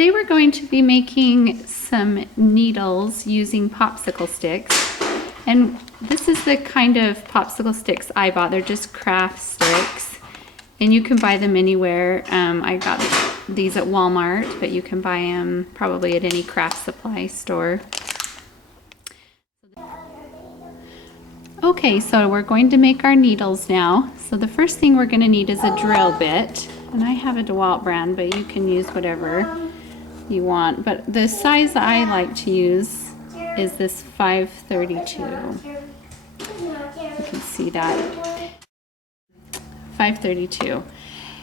Today we're going to be making some needles using popsicle sticks. And this is the kind of popsicle sticks I bought. They're just craft sticks. And you can buy them anywhere. I got these at Walmart, but you can buy them probably at any craft supply store. Okay, so we're going to make our needles now. So the first thing we're going to need is a drill bit. And I have a DeWalt brand, but you can use whatever you want. But the size I like to use is this 532. You can see that. 532.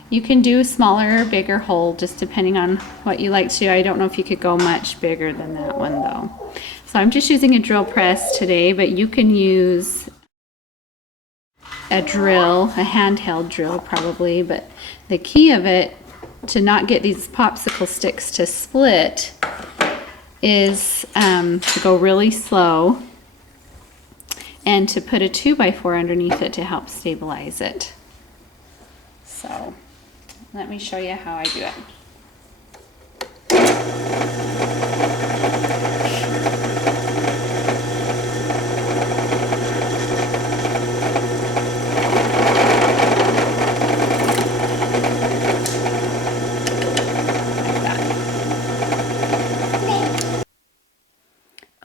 You can do a smaller or bigger hole just depending on what you like to do. I don't know if you could go much bigger than that one though. So I'm just using a drill press today, but you can use a drill, a handheld drill probably, but the key of it to not get these popsicle sticks to split is to go really slow and to put a 2x4 underneath it to help stabilize it. So let me show you how I do it.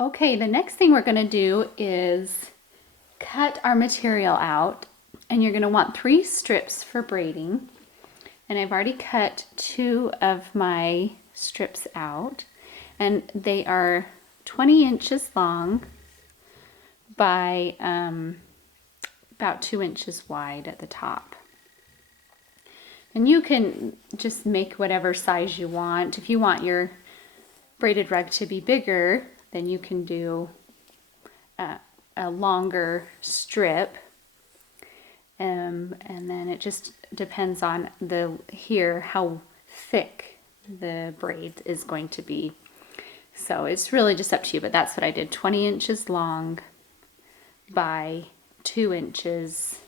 Okay, the next thing we're going to do is cut our material out, and you're going to want 3 strips for braiding. And I've already cut 2 of my strips out, and they are 20 inches long by about 2 inches wide at the top. And you can just make whatever size you want. If you want your braided rug to be bigger, then you can do a longer strip, and then it just depends on how thick the braid is going to be. So it's really just up to you, but that's what I did. 20 inches long by 2 inches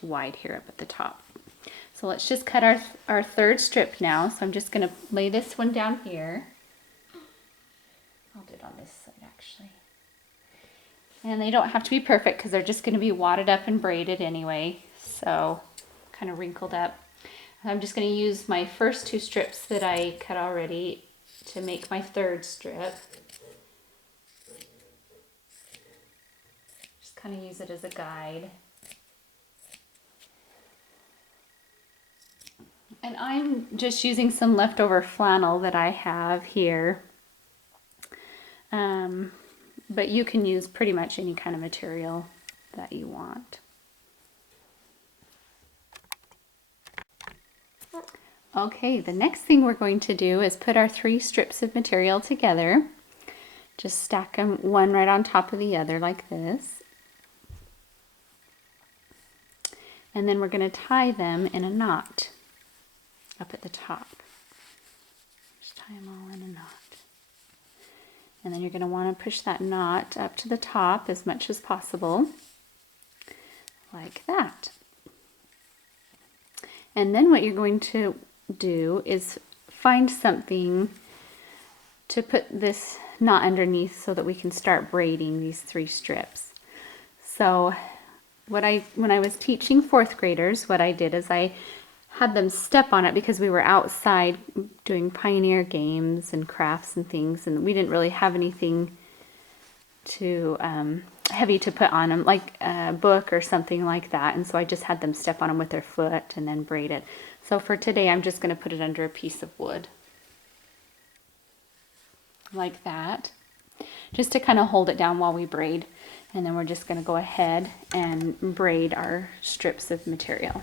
wide here up at the top. So let's just cut our third strip now. So I'm just going to lay this one down here. I'll do it on this side actually. And they don't have to be perfect because they're just going to be wadded up and braided anyway. So kind of wrinkled up. I'm just going to use my first 2 strips that I cut already to make my third strip. Just kind of use it as a guide. And I'm just using some leftover flannel that I have here. But you can use pretty much any kind of material that you want. Okay, the next thing we're going to do is put our 3 strips of material together. Just stack them one right on top of the other like this. And then we're going to tie them in a knot up at the top. Just tie them all in a knot. And then you're going to want to push that knot up to the top as much as possible, like that. And then what you're going to do is find something to put this knot underneath so that we can start braiding these 3 strips. So when I was teaching 4th graders, what I did is I had them step on it because we were outside doing pioneer games and crafts and things, and we didn't really have anything too heavy to put on them, like a book or something like that, and so I just had them step on them with their foot and then braid it. So for today I'm just going to put it under a piece of wood like that, just to kind of hold it down while we braid, and then we're just going to go ahead and braid our strips of material.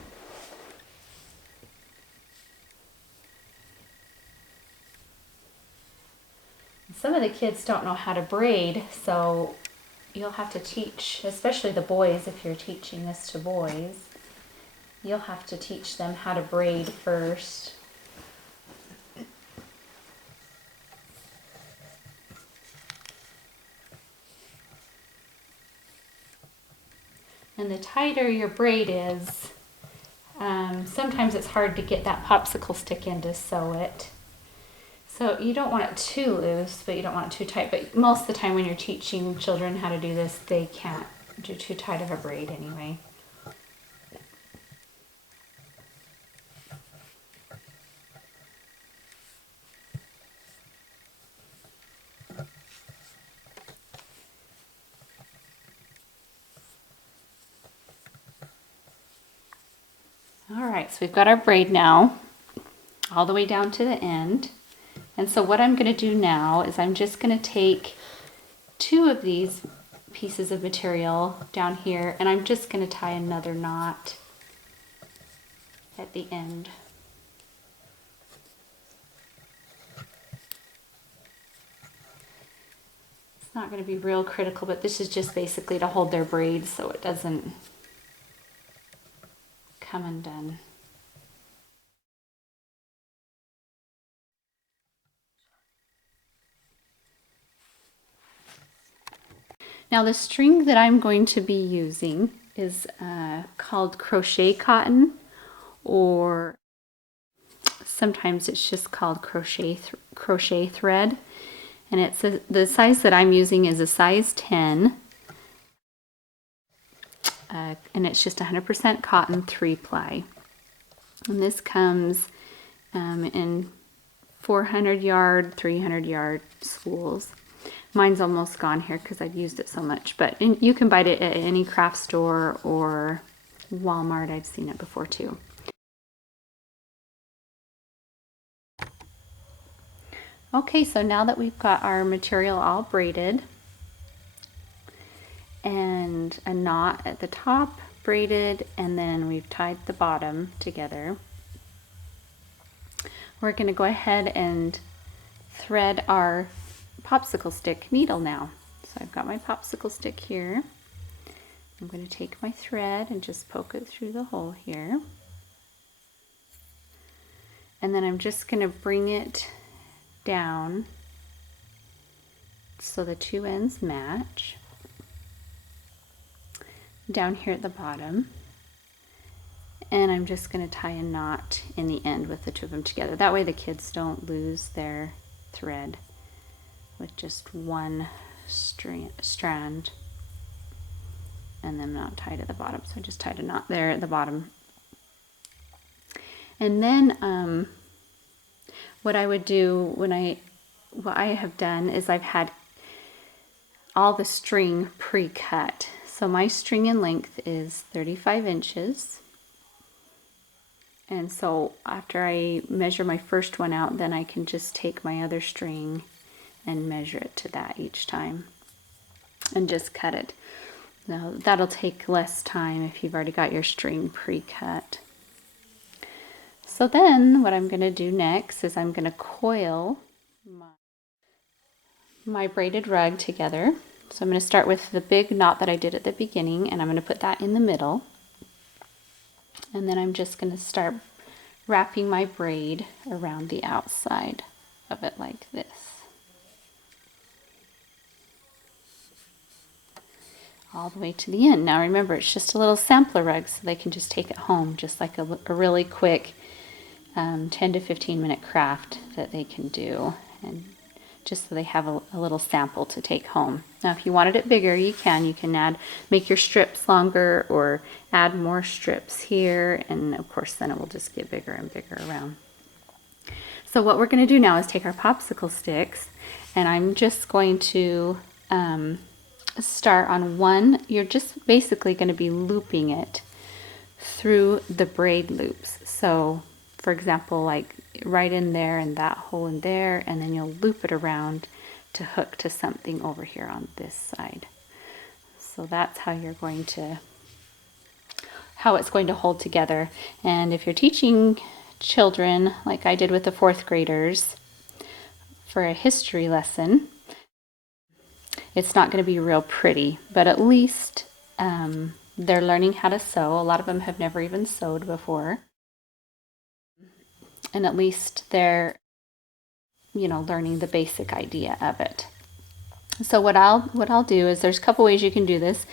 Some of the kids don't know how to braid, so you'll have to teach, especially the boys, if you're teaching this to boys, you'll have to teach them how to braid first. And the tighter your braid is, sometimes it's hard to get that popsicle stick in to sew it. So you don't want it too loose, but you don't want it too tight. But most of the time when you're teaching children how to do this, they can't do too tight of a braid anyway. All right, so we've got our braid now all the way down to the end. And so what I'm going to do now is I'm just going to take 2 of these pieces of material down here, and I'm just going to tie another knot at the end. It's not going to be real critical, but this is just basically to hold their braids so it doesn't come undone. Now the string that I'm going to be using is called crochet cotton, or sometimes it's just called crochet thread, and it's the size that I'm using is a size 10, and it's just 100% cotton 3-ply, and this comes in 400 yard, 300 yard spools. Mine's almost gone here because I've used it so much, but you can buy it at any craft store or Walmart. I've seen it before too. Okay, so now that we've got our material all braided and a knot at the top braided, and then we've tied the bottom together, we're going to go ahead and thread our popsicle stick needle now. So I've got my popsicle stick here. I'm going to take my thread and just poke it through the hole here. And then I'm just going to bring it down so the 2 ends match. Down here at the bottom. And I'm just going to tie a knot in the end with the 2 of them together. That way the kids don't lose their thread with just one strand, and then not tied at the bottom. So I just tied a knot there at the bottom. And then what I would do what I have done is I've had all the string pre-cut. So my string in length is 35 inches. And so after I measure my first one out, then I can just take my other string and measure it to that each time and just cut it. Now that'll take less time if you've already got your string pre-cut. So then what I'm going to do next is I'm going to coil my braided rug together. So I'm going to start with the big knot that I did at the beginning, and I'm going to put that in the middle. And then I'm just going to start wrapping my braid around the outside of it like this. All the way to the end. Now remember, it's just a little sampler rug, so they can just take it home, just like a really quick 10 to 15 minute craft that they can do, and just so they have a little sample to take home. Now if you wanted it bigger, you can make your strips longer or add more strips here, and of course then it will just get bigger and bigger around. So what we're going to do now is take our popsicle sticks, and I'm just going to start on one. You're just basically going to be looping it through the braid loops. So for example, like right in there and that hole in there, and then you'll loop it around to hook to something over here on this side. So that's how it's going to hold together. And if you're teaching children like I did with the 4th graders for a history lesson, it's not going to be real pretty, but at least they're learning how to sew. A lot of them have never even sewed before. And at least they're, learning the basic idea of it. So what I'll do is there's a couple ways you can do this.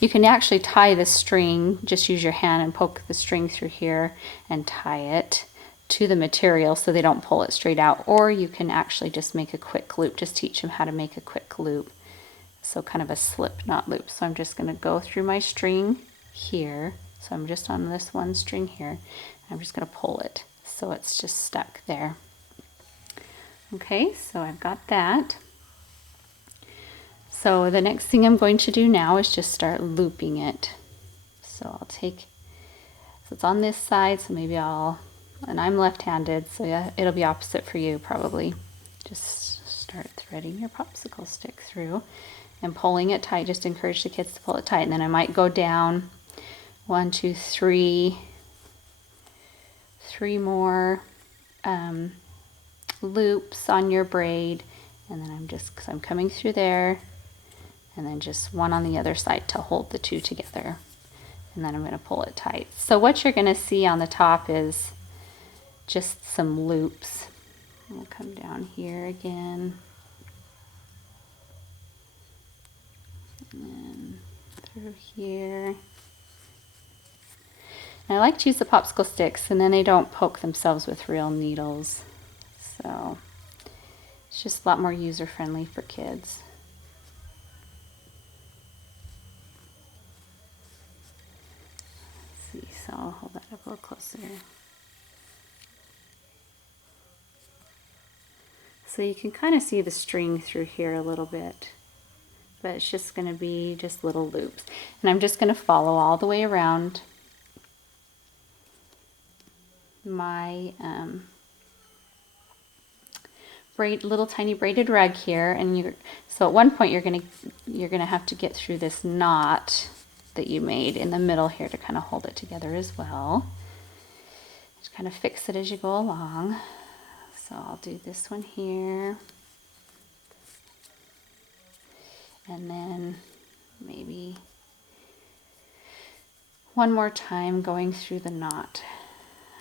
You can actually tie the string, just use your hand and poke the string through here and tie it to the material so they don't pull it straight out, or you can actually just make a quick loop. Just teach them how to make a quick loop. So kind of a slip knot loop. So I'm just going to go through my string here. So I'm just on this one string here. I'm just going to pull it so it's just stuck there. Okay, so I've got that. So the next thing I'm going to do now is just start looping it. So I'll take, so it's on this side, so maybe and I'm left-handed, so yeah, it'll be opposite for you probably. Just start threading your popsicle stick through and pulling it tight. Just encourage the kids to pull it tight. And then I might go down 1, 2, 3 more loops on your braid. And then because I'm coming through there, and then just one on the other side to hold the two together. And then I'm going to pull it tight. So what you're going to see on the top is just some loops. We'll come down here again. And through here. And I like to use the popsicle sticks, and then they don't poke themselves with real needles. So it's just a lot more user-friendly for kids. Let's see, so I'll hold that up a little closer. So you can kind of see the string through here a little bit. But it's just going to be just little loops. And I'm just going to follow all the way around my little tiny braided rug here. And so at one point you're going to have to get through this knot that you made in the middle here to kind of hold it together as well. Just kind of fix it as you go along. So I'll do this one here. And then maybe one more time going through the knot.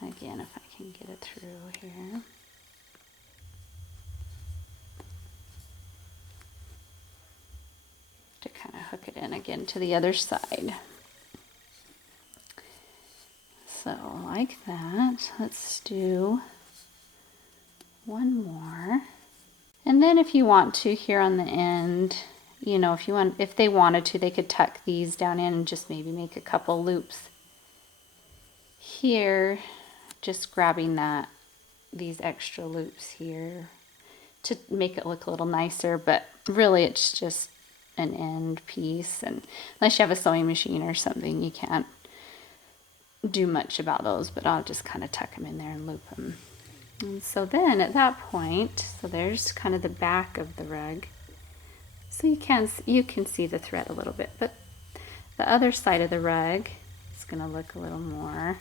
Again, if I can get it through here. To kind of hook it in again to the other side. So like that. Let's do one more. And then if you want to, here on the end, you know, if they wanted to, they could tuck these down in and just maybe make a couple loops here, just grabbing these extra loops here to make it look a little nicer, but really it's just an end piece, and unless you have a sewing machine or something, you can't do much about those, but I'll just kind of tuck them in there and loop them. And so then at that point, so there's kind of the back of the rug. So you can see the thread a little bit, but the other side of the rug is going to look a little more.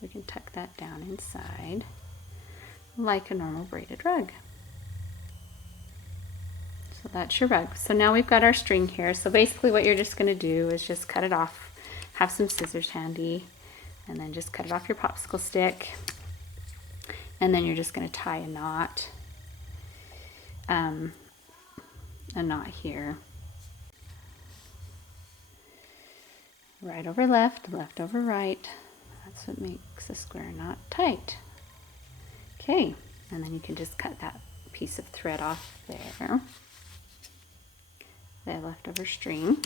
We can tuck that down inside like a normal braided rug. So that's your rug. So now we've got our string here. So basically what you're just going to do is just cut it off, have some scissors handy, and then just cut it off your popsicle stick. And then you're just going to tie a knot here. Right over left, left over right. That's what makes a square knot tight. Okay, and then you can just cut that piece of thread off there. The leftover string.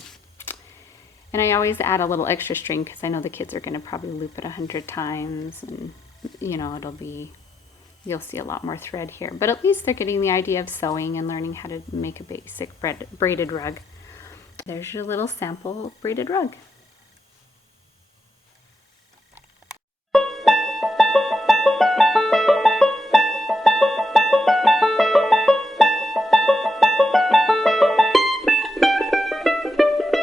And I always add a little extra string because I know the kids are going to probably loop it 100 times, and you know, you'll see a lot more thread here, but at least they're getting the idea of sewing and learning how to make a basic braided rug. There's your little sample braided rug.